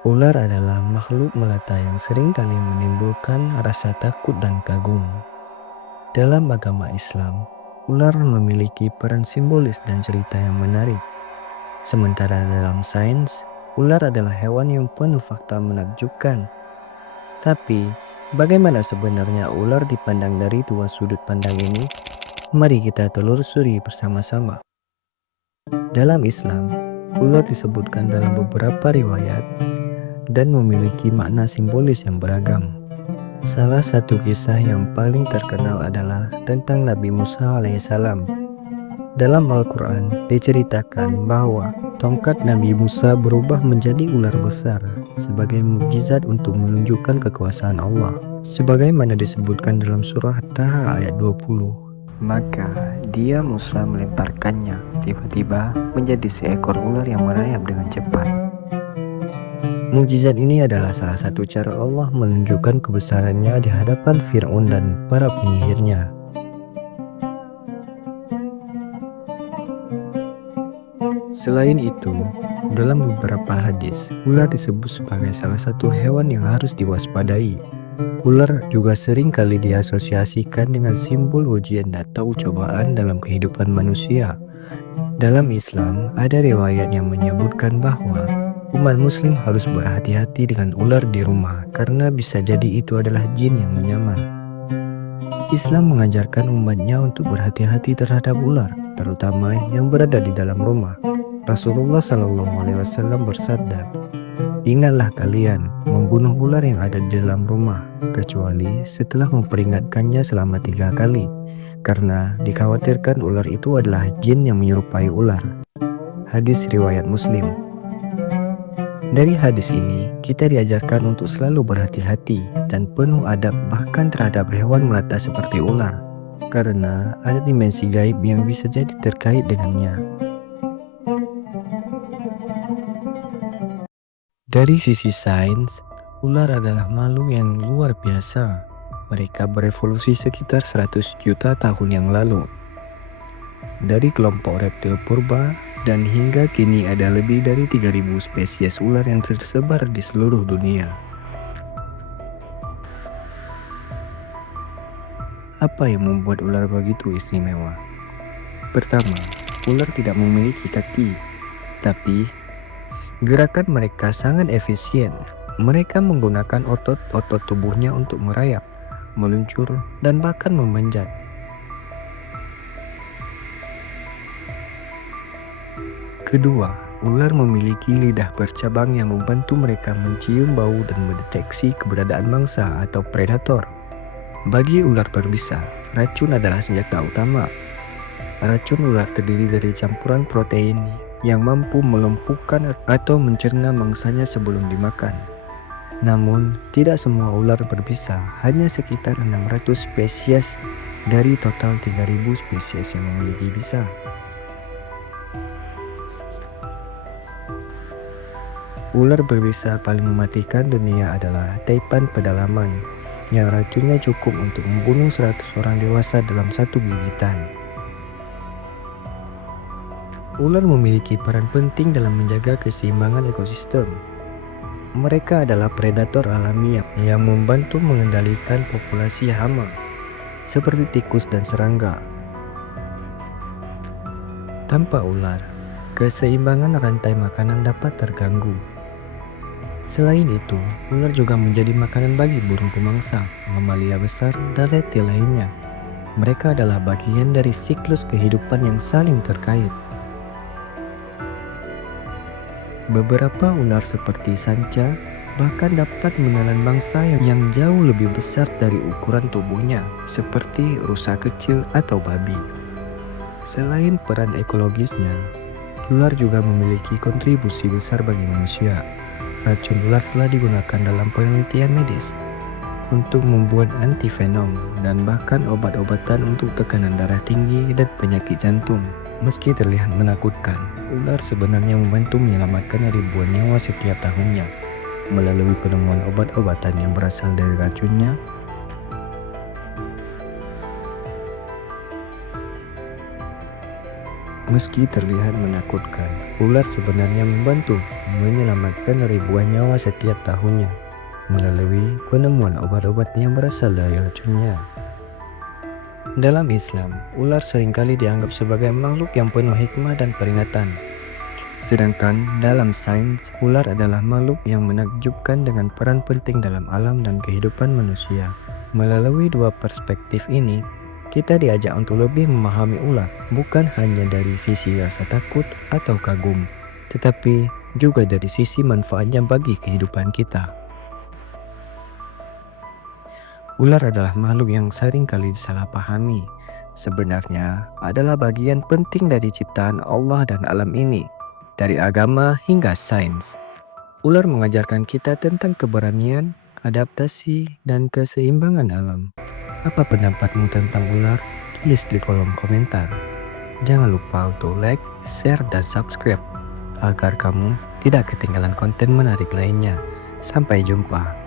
Ular adalah makhluk melata yang sering kali menimbulkan rasa takut dan kagum. Dalam agama Islam, ular memiliki peran simbolis dan cerita yang menarik. Sementara dalam sains, ular adalah hewan yang penuh fakta menakjubkan. Tapi, bagaimana sebenarnya ular dipandang dari dua sudut pandang ini? Mari kita telusuri bersama-sama. Dalam Islam, ular disebutkan dalam beberapa riwayat dan memiliki makna simbolis yang beragam. Salah satu kisah yang paling terkenal adalah tentang Nabi Musa alaihissalam. Dalam Al-Quran diceritakan bahwa tongkat Nabi Musa berubah menjadi ular besar sebagai mukjizat untuk menunjukkan kekuasaan Allah. Sebagaimana disebutkan dalam surah Taha ayat 20. Maka dia Musa melemparkannya, tiba-tiba menjadi seekor ular yang merayap dengan cepat. Mukjizat ini adalah salah satu cara Allah menunjukkan kebesarannya di hadapan Fir'aun dan para penyihirnya. Selain itu, dalam beberapa hadis, ular disebut sebagai salah satu hewan yang harus diwaspadai. Ular juga sering kali diasosiasikan dengan simbol ujian atau cobaan dalam kehidupan manusia. Dalam Islam, ada riwayat yang menyebutkan bahwa umat muslim harus berhati-hati dengan ular di rumah karena bisa jadi itu adalah jin yang menyamar. Islam mengajarkan umatnya untuk berhati-hati terhadap ular, terutama yang berada di dalam rumah. Rasulullah SAW bersabda, "Ingatlah kalian membunuh ular yang ada di dalam rumah, kecuali setelah memperingatkannya selama 3 kali, karena dikhawatirkan ular itu adalah jin yang menyerupai ular." Hadis riwayat Muslim. Dari hadis ini, kita diajarkan untuk selalu berhati-hati dan penuh adab bahkan terhadap hewan melata seperti ular, karena ada dimensi gaib yang bisa jadi terkait dengannya. Dari sisi sains, ular adalah makhluk yang luar biasa. Mereka berevolusi sekitar 100 juta tahun yang lalu. Dari kelompok reptil purba dan hingga kini ada lebih dari 3.000 spesies ular yang tersebar di seluruh dunia. Apa yang membuat ular begitu istimewa? Pertama, ular tidak memiliki kaki, tapi gerakan mereka sangat efisien. Mereka menggunakan otot-otot tubuhnya untuk merayap, meluncur, dan bahkan memanjat. Kedua, ular memiliki lidah bercabang yang membantu mereka mencium bau dan mendeteksi keberadaan mangsa atau predator. Bagi ular berbisa, racun adalah senjata utama. Racun ular terdiri dari campuran protein yang mampu melumpuhkan atau mencerna mangsanya sebelum dimakan. Namun, tidak semua ular berbisa, hanya sekitar 600 spesies dari total 3.000 spesies yang memiliki bisa. Ular berbisa paling mematikan dunia adalah taipan pedalaman, yang racunnya cukup untuk membunuh 100 orang dewasa dalam satu gigitan. Ular memiliki peran penting dalam menjaga keseimbangan ekosistem. Mereka adalah predator alami yang membantu mengendalikan populasi hama, seperti tikus dan serangga. Tanpa ular, keseimbangan rantai makanan dapat terganggu. Selain itu, ular juga menjadi makanan bagi burung pemangsa, mamalia besar, dan reptil lainnya. Mereka adalah bagian dari siklus kehidupan yang saling terkait. Beberapa ular seperti sanca bahkan dapat menelan mangsa yang jauh lebih besar dari ukuran tubuhnya, seperti rusa kecil atau babi. Selain peran ekologisnya, ular juga memiliki kontribusi besar bagi manusia. Racun ular telah digunakan dalam penelitian medis untuk membuat antivenom dan bahkan obat-obatan untuk tekanan darah tinggi dan penyakit jantung. Meski terlihat menakutkan, ular sebenarnya membantu menyelamatkan ribuan nyawa setiap tahunnya melalui penemuan obat-obatan yang berasal dari racunnya. Meski terlihat menakutkan, ular sebenarnya membantu menyelamatkan ribuan nyawa setiap tahunnya melalui penemuan obat-obat yang berasal dari racunnya. Dalam Islam, ular seringkali dianggap sebagai makhluk yang penuh hikmah dan peringatan. Sedangkan dalam sains, ular adalah makhluk yang menakjubkan dengan peran penting dalam alam dan kehidupan manusia. Melalui dua perspektif ini, kita diajak untuk lebih memahami ular, bukan hanya dari sisi rasa takut atau kagum, tetapi juga dari sisi manfaatnya bagi kehidupan kita. Ular adalah makhluk yang sering kali disalahpahami. Sebenarnya adalah bagian penting dari ciptaan Allah dan alam ini, dari agama hingga sains. Ular mengajarkan kita tentang keberanian, adaptasi, dan keseimbangan alam. Apa pendapatmu tentang ular? Tulis di kolom komentar. Jangan lupa untuk like, share, dan subscribe agar kamu tidak ketinggalan konten menarik lainnya. Sampai jumpa.